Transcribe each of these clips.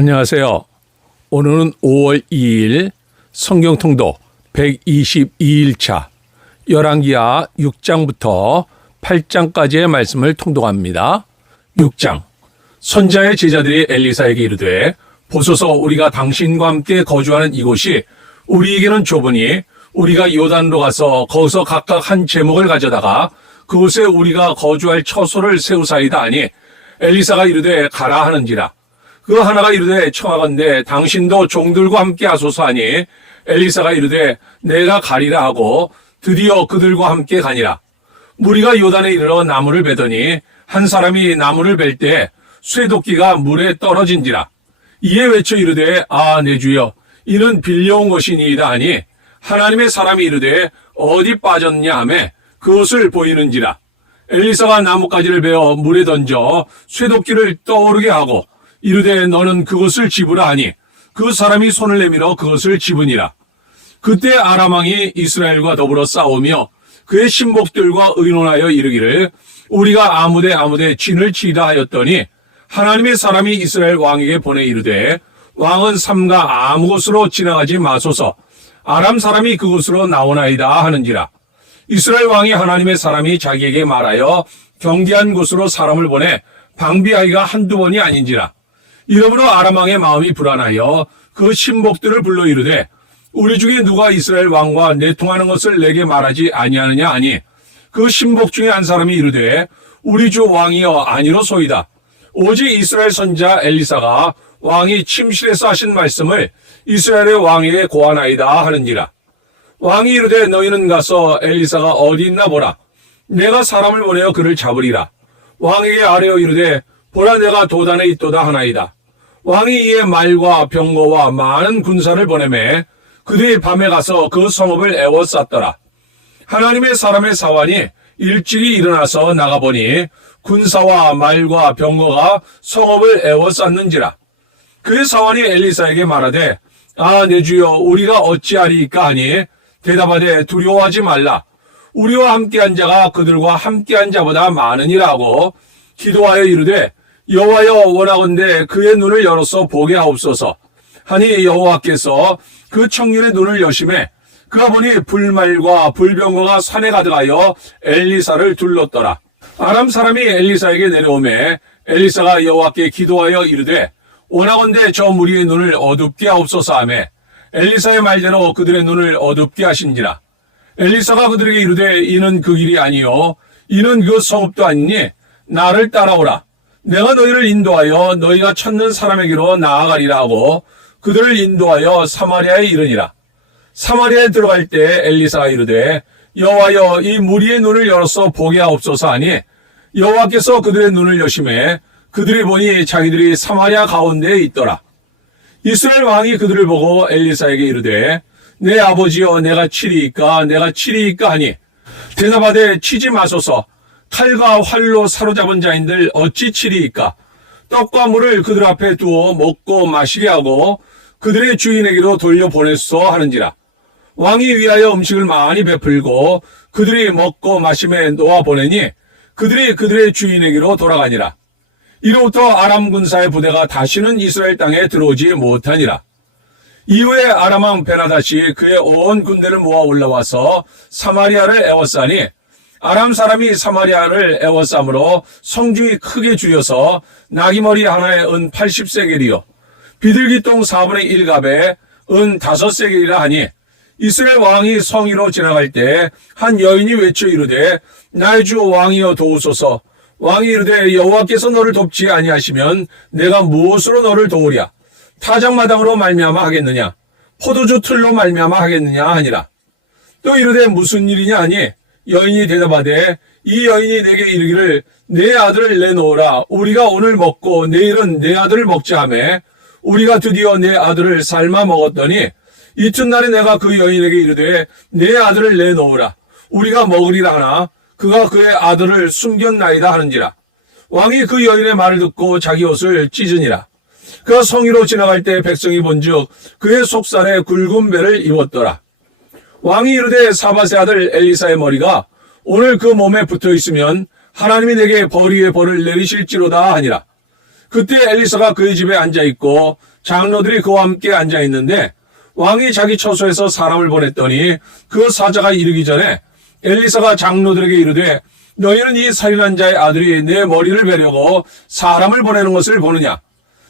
안녕하세요. 오늘은 5월 2일 성경통독 122일차 열왕기하 6장부터 8장까지의 말씀을 통독합니다. 6장. 선자의 제자들이 엘리사에게 이르되 보소서 우리가 당신과 함께 거주하는 이곳이 우리에게는 좁으니 우리가 요단으로 가서 거기서 각각 한 제목을 가져다가 그곳에 우리가 거주할 처소를 세우사이다 하니 엘리사가 이르되 가라 하는지라. 그 하나가 이르되 청하건대 당신도 종들과 함께 하소서 하니 엘리사가 이르되 내가 가리라 하고 드디어 그들과 함께 가니라. 무리가 요단에 이르러 나무를 베더니 한 사람이 나무를 벨 때 쇠도끼가 물에 떨어진지라. 이에 외쳐 이르되 아 내 주여 이는 빌려온 것이니이다 하니 하나님의 사람이 이르되 어디 빠졌냐 하매 그것을 보이는지라. 엘리사가 나뭇가지를 베어 물에 던져 쇠도끼를 떠오르게 하고 이르되 너는 그것을 집으라 하니 그 사람이 손을 내밀어 그것을 집으니라. 그때 아람 왕이 이스라엘과 더불어 싸우며 그의 신복들과 의논하여 이르기를 우리가 아무데 진을 치리라 하였더니 하나님의 사람이 이스라엘 왕에게 보내 이르되 왕은 삼가 아무 곳으로 지나가지 마소서 아람 사람이 그곳으로 나오나이다 하는지라. 이스라엘 왕이 하나님의 사람이 자기에게 말하여 경계한 곳으로 사람을 보내 방비하기가 한두 번이 아닌지라. 이러므로 아람 왕의 마음이 불안하여 그 신복들을 불러 이르되 우리 중에 누가 이스라엘 왕과 내통하는 것을 내게 말하지 아니하느냐 하니 그 신복 중에 한 사람이 이르되 우리 주 왕이여 아니로소이다. 오직 이스라엘 선자 엘리사가 왕이 침실에서 하신 말씀을 이스라엘의 왕에게 고하나이다 하는지라. 왕이 이르되 너희는 가서 엘리사가 어디 있나 보라. 내가 사람을 보내어 그를 잡으리라. 왕에게 아뢰어 이르되 보라 내가 도단에 있도다 하나이다. 왕이 이에 말과 병거와 많은 군사를 보내매 그들이 밤에 가서 그 성읍을 에워쌌더라. 하나님의 사람의 사환이 일찍이 일어나서 나가보니 군사와 말과 병거가 성읍을 에워쌌는지라. 그의 사환이 엘리사에게 말하되 아 내 주여 우리가 어찌하리이까 하니 대답하되 두려워하지 말라. 우리와 함께한 자가 그들과 함께한 자보다 많으니라 하고 기도하여 이르되 여호와여 원하건대 그의 눈을 열어서 보게 하옵소서 하니 여호와께서 그 청년의 눈을 여심해 그가 보니 불말과 불병거가 산에 가득하여 엘리사를 둘렀더라. 아람 사람이 엘리사에게 내려오매 엘리사가 여호와께 기도하여 이르되 원하건대 저 무리의 눈을 어둡게 하옵소서 하매 엘리사의 말대로 그들의 눈을 어둡게 하신지라. 엘리사가 그들에게 이르되 이는 그 길이 아니요 이는 그 성읍도 아니니 나를 따라오라. 내가 너희를 인도하여 너희가 찾는 사람에게로 나아가리라 하고 그들을 인도하여 사마리아에 이르니라. 사마리아에 들어갈 때 엘리사가 이르되 여호와여 이 무리의 눈을 열어서 보게 하옵소서 하니 여호와께서 그들의 눈을 여심해 그들이 보니 자기들이 사마리아 가운데에 있더라. 이스라엘 왕이 그들을 보고 엘리사에게 이르되 내 아버지여 내가 치리이까 하니 대답하되 치지 마소서. 칼과 활로 사로잡은 자인들 어찌 치리이까. 떡과 물을 그들 앞에 두어 먹고 마시게 하고 그들의 주인에게로 돌려보냈소 하는지라. 왕이 위하여 음식을 많이 베풀고 그들이 먹고 마심에 놓아보내니 그들이 그들의 주인에게로 돌아가니라. 이로부터 아람 군사의 부대가 다시는 이스라엘 땅에 들어오지 못하니라. 이후에 아람 왕 베나닷이 그의 온 군대를 모아 올라와서 사마리아를 에워싸니 아람 사람이 사마리아를 에워싸므로 성중이 크게 주여서 나귀머리 하나에 은 80세겔이요 비둘기똥 4분의 1갑에 은 5세겔이라 하니 이스라엘 왕이 성위로 지나갈 때 한 여인이 외쳐 이르되 나의 주 왕이여 도우소서. 왕이 이르되 여호와께서 너를 돕지 아니하시면 내가 무엇으로 너를 도우랴. 타작마당으로 말미암아 하겠느냐 포도주 틀로 말미암아 하겠느냐 하니라. 또 이르되 무슨 일이냐 하니 여인이 대답하되 이 여인이 내게 이르기를 내 아들을 내놓으라. 우리가 오늘 먹고 내일은 내 아들을 먹자 하매 우리가 드디어 내 아들을 삶아 먹었더니 이튿날에 내가 그 여인에게 이르되 내 아들을 내놓으라. 우리가 먹으리라 하나 그가 그의 아들을 숨겼나이다 하는지라. 왕이 그 여인의 말을 듣고 자기 옷을 찢으니라. 그가 성위로 지나갈 때 백성이 본즉 그의 속살에 굵은 배를 입었더라. 왕이 이르되 사밧의 아들 엘리사의 머리가 오늘 그 몸에 붙어 있으면 하나님이 내게 벌 위에 벌을 내리실지로다 하니라. 그때 엘리사가 그의 집에 앉아있고 장로들이 그와 함께 앉아있는데 왕이 자기 처소에서 사람을 보냈더니 그 사자가 이르기 전에 엘리사가 장로들에게 이르되 너희는 이 살인한 자의 아들이 내 머리를 베려고 사람을 보내는 것을 보느냐?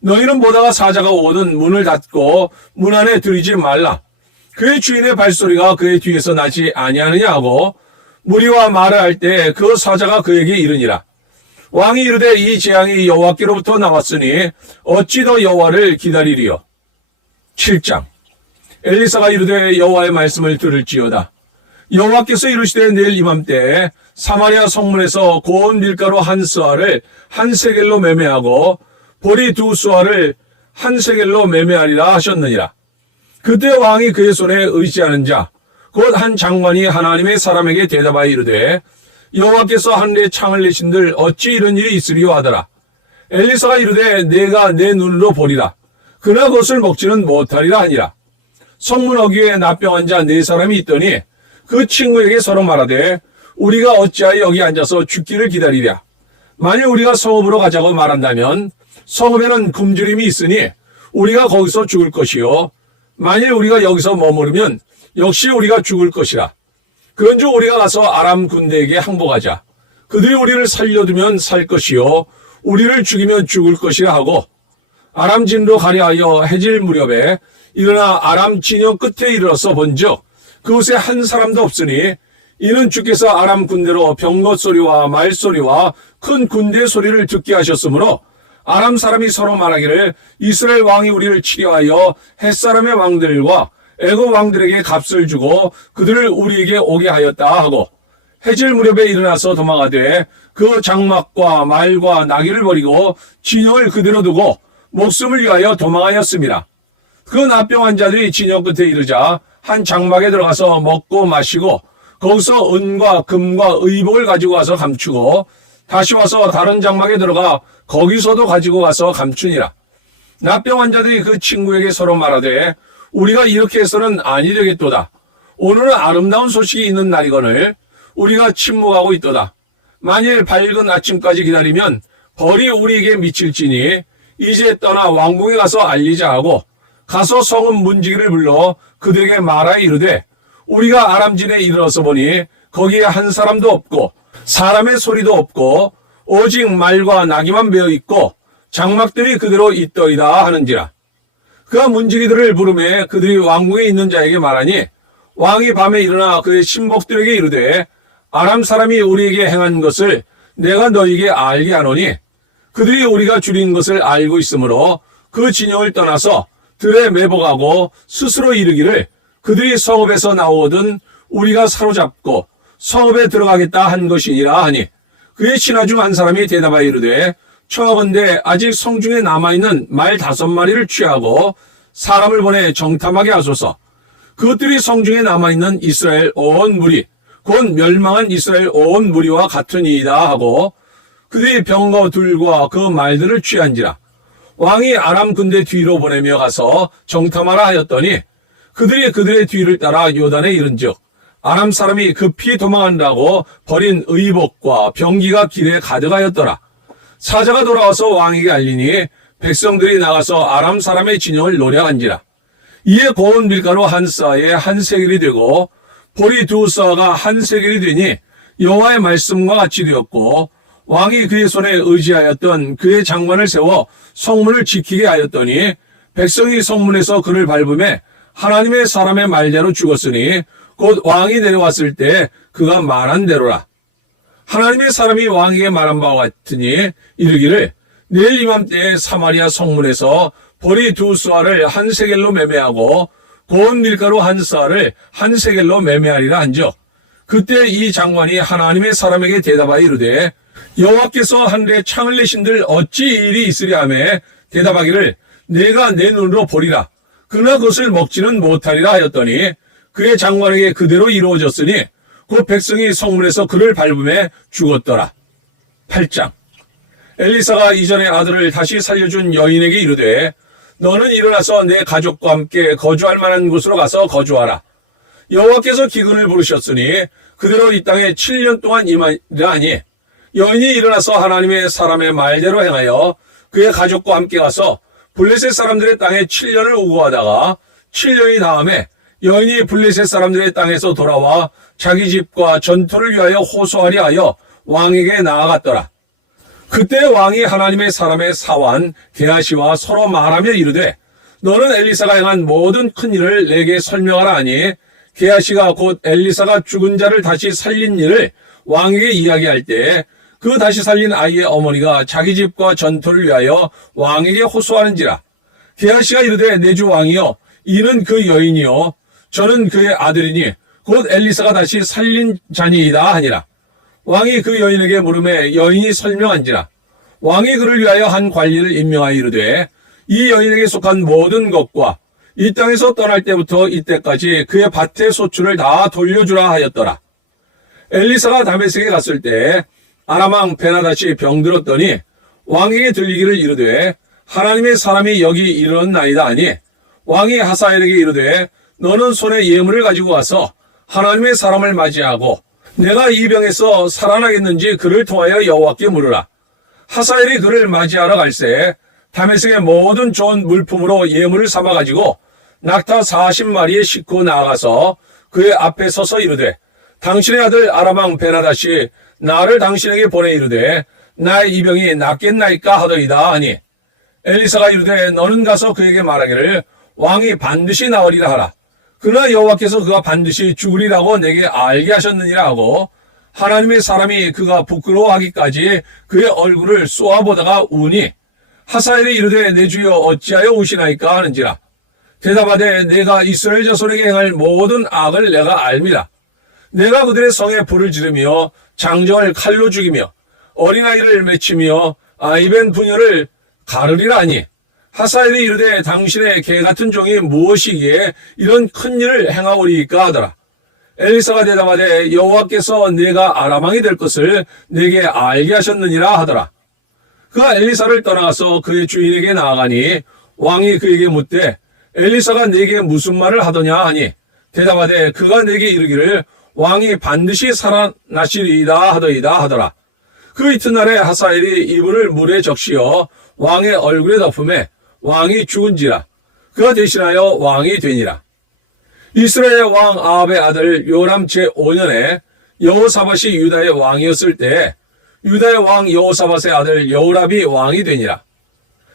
너희는 보다가 사자가 오거든 문을 닫고 문 안에 들이지 말라. 그의 주인의 발소리가 그의 뒤에서 나지 아니하느냐 하고 무리와 말을 할 때 그 사자가 그에게 이르니라. 왕이 이르되 이 재앙이 여호와께로부터 나왔으니 어찌 더 여호와를 기다리리요. 7장. 엘리사가 이르되 여호와의 말씀을 들을지어다. 여호와께서 이르시되 내일 이맘때에 사마리아 성문에서 고운 밀가루 한 스와를 한 세겔로 매매하고 보리 두 스와를 한 세겔로 매매하리라 하셨느니라. 그때 왕이 그의 손에 의지하는 자 곧 한 장관이 하나님의 사람에게 대답하여 이르되 여호와께서 하늘에 창을 내신들 어찌 이런 일이 있으리요 하더라. 엘리사가 이르되 내가 내 눈으로 보리라. 그러나 그것을 먹지는 못하리라 하니라. 성문 어귀에 납병한 자 네 사람이 있더니 그 친구에게 서로 말하되 우리가 어찌하여 여기 앉아서 죽기를 기다리랴. 만일 우리가 성읍으로 가자고 말한다면 성읍에는 굶주림이 있으니 우리가 거기서 죽을 것이요 만일 우리가 여기서 머무르면 역시 우리가 죽을 것이라. 그런즉 우리가 가서 아람 군대에게 항복하자. 그들이 우리를 살려두면 살 것이요 우리를 죽이면 죽을 것이라 하고 아람 진으로 가려 하여 해질 무렵에 일어나 아람 진영 끝에 이르러서 본즉 그곳에 한 사람도 없으니 이는 주께서 아람 군대로 병거 소리와 말 소리와 큰 군대 소리를 듣게 하셨으므로 아람 사람이 서로 말하기를 이스라엘 왕이 우리를 치려하여 햇사람의 왕들과 애굽 왕들에게 값을 주고 그들을 우리에게 오게 하였다 하고 해질 무렵에 일어나서 도망하되 그 장막과 말과 나귀를 버리고 진영을 그대로 두고 목숨을 위하여 도망하였습니다. 그 납병한 자들이 진영 끝에 이르자 한 장막에 들어가서 먹고 마시고 거기서 은과 금과 의복을 가지고 와서 감추고 다시 와서 다른 장막에 들어가 거기서도 가지고 와서 감추니라. 납병한 자들이 그 친구에게 서로 말하되 우리가 이렇게 해서는 아니 되겠도다. 오늘은 아름다운 소식이 있는 날이거늘 우리가 침묵하고 있도다. 만일 밝은 아침까지 기다리면 벌이 우리에게 미칠지니 이제 떠나 왕궁에 가서 알리자 하고 가서 성읍 문지기를 불러 그들에게 말하여 이르되 우리가 아람진에 이르러서 보니 거기에 한 사람도 없고 사람의 소리도 없고 오직 말과 나귀만 베어 있고 장막들이 그대로 있더이다 하는지라. 그가 문지기들을 부르매 그들이 왕궁에 있는 자에게 말하니 왕이 밤에 일어나 그의 신복들에게 이르되 아람 사람이 우리에게 행한 것을 내가 너희에게 알게 하노니 그들이 우리가 줄인 것을 알고 있으므로 그 진영을 떠나서 들에 매복하고 스스로 이르기를 그들이 성읍에서 나오거든 우리가 사로잡고 성읍에 들어가겠다 한 것이니라 하니 그의 신하 중 한 사람이 대답하여 이르되 청하건대 아직 성중에 남아있는 말 5마리를 취하고 사람을 보내 정탐하게 하소서. 그것들이 성중에 남아있는 이스라엘 온 무리 곧 멸망한 이스라엘 온 무리와 같으니이다 하고 그들이 병거 둘과 그 말들을 취한지라. 왕이 아람 군대 뒤로 보내며 가서 정탐하라 하였더니 그들이 그들의 뒤를 따라 요단에 이른즉 아람 사람이 급히 도망한다고 버린 의복과 병기가 길에 가득하였더라. 사자가 돌아와서 왕에게 알리니 백성들이 나가서 아람 사람의 진영을 노려한지라. 이에 고운 밀가루 한 싸에 한 세겔이 되고 보리 2싸가 한 세겔이 되니 여호와의 말씀과 같이 되었고 왕이 그의 손에 의지하였던 그의 장관을 세워 성문을 지키게 하였더니 백성이 성문에서 그를 밟음에 하나님의 사람의 말대로 죽었으니 곧 왕이 내려왔을 때 그가 말한 대로라. 하나님의 사람이 왕에게 말한 바와 같으니 이르기를 내일 이맘때에 사마리아 성문에서 보리 2쏘를 한 세겔로 매매하고 고운 밀가루 한 쏴를 한 세겔로 매매하리라 한즉 그때 이 장관이 하나님의 사람에게 대답하여 이르되 여호와께서 하늘에 창을 내신들 어찌 이 일이 있으랴 하매 대답하기를 내가 내 눈으로 보리라. 그러나 그것을 먹지는 못하리라 하였더니 그의 장관에게 그대로 이루어졌으니 그 백성이 성문에서 그를 밟음에 죽었더라. 8장. 엘리사가 이전에 아들을 다시 살려준 여인에게 이르되 너는 일어나서 내 가족과 함께 거주할 만한 곳으로 가서 거주하라. 여호와께서 기근을 부르셨으니 그대로 이 땅에 7년 동안 임하리라 하니 여인이 일어나서 하나님의 사람의 말대로 행하여 그의 가족과 함께 가서 블레셋 사람들의 땅에 7년을 우거하다가 7년이 다음에 여인이 블레셋 사람들의 땅에서 돌아와 자기 집과 전투를 위하여 호소하려 하여 왕에게 나아갔더라. 그때 왕이 하나님의 사람의 사환 게하시와 서로 말하며 이르되 너는 엘리사가 행한 모든 큰 일을 내게 설명하라 하니 게하시가 곧 엘리사가 죽은 자를 다시 살린 일을 왕에게 이야기할 때 그 다시 살린 아이의 어머니가 자기 집과 전투를 위하여 왕에게 호소하는지라. 게하시가 이르되 내 주 왕이여 이는 그 여인이요 저는 그의 아들이니 곧 엘리사가 다시 살린 자니이다 하니라. 왕이 그 여인에게 물음에 여인이 설명한지라. 왕이 그를 위하여 한 관리를 임명하여 이르되 이 여인에게 속한 모든 것과 이 땅에서 떠날 때부터 이때까지 그의 밭의 소출을 다 돌려주라 하였더라. 엘리사가 다메섹에 갔을 때 아람 왕 베나닷이 병들었더니 왕에게 들리기를 이르되 하나님의 사람이 여기 이르렀나이다 하니 왕이 하사엘에게 이르되 너는 손에 예물을 가지고 와서 하나님의 사람을 맞이하고 내가 이 병에서 살아나겠는지 그를 통하여 여호와께 물으라. 하사엘이 그를 맞이하러 갈새 다메섹의 모든 좋은 물품으로 예물을 삼아가지고 낙타 40마리에 싣고 나아가서 그의 앞에 서서 이르되 당신의 아들 아람 왕 베나닷이 나를 당신에게 보내 이르되 나의 이 병이 낫겠나이까 하더이다 하니 엘리사가 이르되 너는 가서 그에게 말하기를 왕이 반드시 나으리라 하라. 그러나 여호와께서 그가 반드시 죽으리라고 내게 알게 하셨느니라 하고 하나님의 사람이 그가 부끄러워하기까지 그의 얼굴을 쏘아보다가 우니 하사엘이 이르되 내 주여 어찌하여 우시나이까 하는지라. 대답하되 내가 이스라엘 자손에게 행할 모든 악을 내가 알미라. 내가 그들의 성에 불을 지르며 장정을 칼로 죽이며 어린아이를 맺히며 아이벤 부녀를 가르리라 하니 하사엘이 이르되 당신의 개같은 종이 무엇이기에 이런 큰 일을 행하오리이까 하더라. 엘리사가 대답하되 여호와께서 내가 아람 왕이 될 것을 내게 알게 하셨느니라 하더라. 그가 엘리사를 떠나가서 그의 주인에게 나아가니 왕이 그에게 묻되 엘리사가 내게 무슨 말을 하더냐 하니 대답하되 그가 내게 이르기를 왕이 반드시 살아나시리이다 하더이다 하더라. 그 이튿날에 하사엘이 이불을 물에 적시어 왕의 얼굴에 덮음에 왕이 죽은지라. 그가 대신하여 왕이 되니라. 이스라엘 왕 아합의 아들 요람 제5년에 여호사밧이 유다의 왕이었을 때 유다의 왕 여호사밧의 아들 여호람이 왕이 되니라.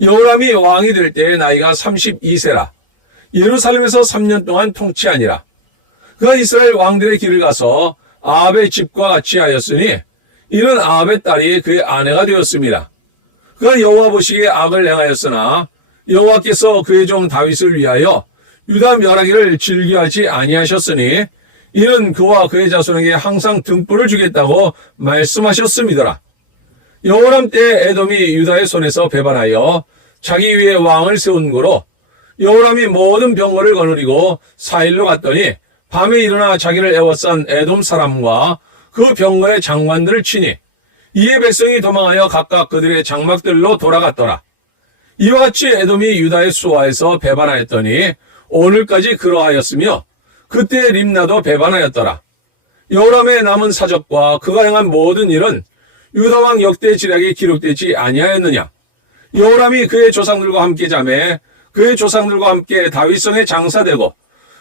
여호람이 왕이 될 때 나이가 32세라. 예루살렘에서 3년 동안 통치하니라. 그가 이스라엘 왕들의 길을 가서 아합의 집과 같이 하였으니 이는 아합의 딸이 그의 아내가 되었습니다. 그가 여호와 보시기에 악을 행하였으나 여호와께서 그의 종 다윗을 위하여 유다 멸하기를 즐겨하지 아니하셨으니 이는 그와 그의 자손에게 항상 등불을 주겠다고 말씀하셨음이더라. 여호람 때 에돔이 유다의 손에서 배반하여 자기 위에 왕을 세운 고로 여호람이 모든 병거를 거느리고 사일로 갔더니 밤에 일어나 자기를 애워싼 에돔 사람과 그 병거의 장관들을 치니 이에 백성이 도망하여 각각 그들의 장막들로 돌아갔더라. 이와 같이 에돔이 유다의 수하에서 배반하였더니 오늘까지 그러하였으며 그때 림나도 배반하였더라. 여호람의 남은 사적과 그가 행한 모든 일은 유다 왕 역대 지략에 기록되지 아니하였느냐. 여호람이 그의 조상들과 함께 자매 그의 조상들과 함께 다윗성에 장사되고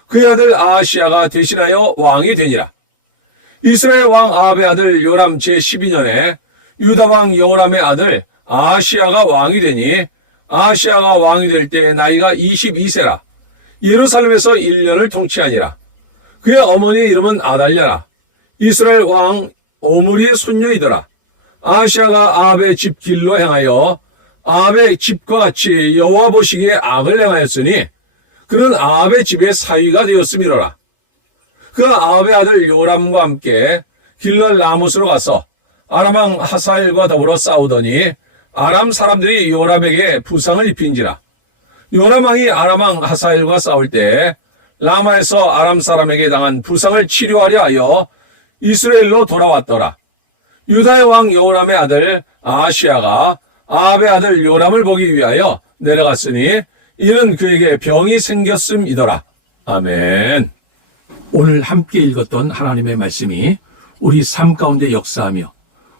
그의 아들 아하시야가 대신하여 왕이 되니라. 이스라엘 왕 아합의 아들 요람 제12년에 유다 왕 여호람의 아들 아하시야가 왕이 되니 아하시야가 왕이 될 때 나이가 22세라. 예루살렘에서 1년을 통치하니라. 그의 어머니의 이름은 아달랴라. 이스라엘 왕 오므리의 손녀이더라. 아하시야가 아합의 집 길로 행하여 아합의 집과 같이 여호와 보시기에 악을 행하였으니 그는 아합의 집의 사위가 되었음이로라. 그가 아합의 아들 요람과 함께 길랄 라못으로 가서 아람 왕 하사엘과 더불어 싸우더니 아람 사람들이 요람에게 부상을 입힌지라. 요람 왕이 아람 왕 하사엘과 싸울 때 라마에서 아람 사람에게 당한 부상을 치료하려 하여 이스라엘로 돌아왔더라. 유다의 왕 여호람의 아들 아하시야가 아합의 아들 요람을 보기 위하여 내려갔으니 이는 그에게 병이 생겼음이더라. 아멘. 오늘 함께 읽었던 하나님의 말씀이 우리 삶 가운데 역사하며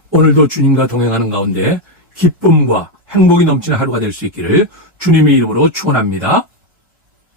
오늘도 주님과 동행하는 가운데 기쁨과 행복이 넘치는 하루가 될 수 있기를 주님의 이름으로 축원합니다.